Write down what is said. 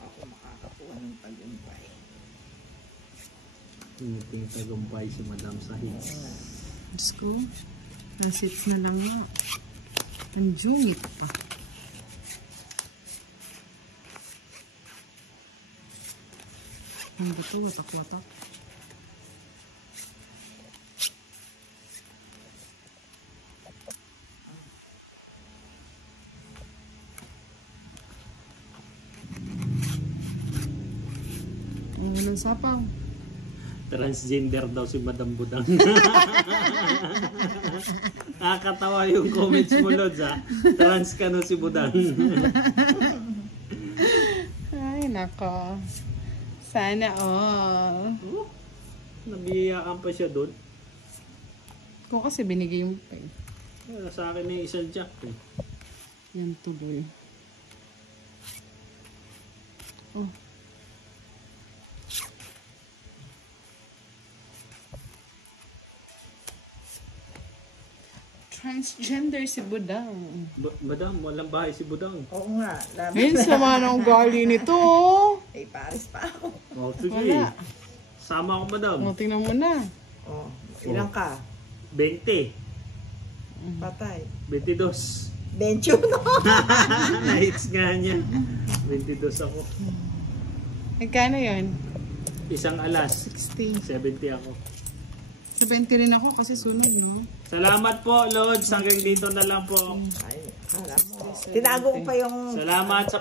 ako makakakuha ng tagumpay. Hindi tagumpay si Madam sa hits. Diyos ko. Nasits na lang nga. Ang jungit pa. Ano ba ito? Watak-watak. Walang sapaw. Transgender daw si Madam Budang. Nakakatawa yung comments mo, Lods, ha? Trans ka na si Budang. Ay, nako. Sana all. Oh, nabiyakan pa siya doon. Kung kasi binigay yung pay. Sa akin may isang jack eh. Yan tuloy. Oh. Transgender si Budang. Madam, walang bahay si Budang. Oo nga. Ayun, sama ng gali nito. Ay, pares pa ako. Oh, sige. Wala. Sama ako, Madam. O, tingnan mo na. Oh, ilang ka? 20. Patay. 22. 21. Na-hits nga niya. 22 ako. Magkano yun? Isang alas. 60. 70 ako. 70 rin ako kasi sunod, no? Salamat po, Lods. Hanggang dito na lang po. Ay, alam mo. Tinago ko pa yung... Salamat sa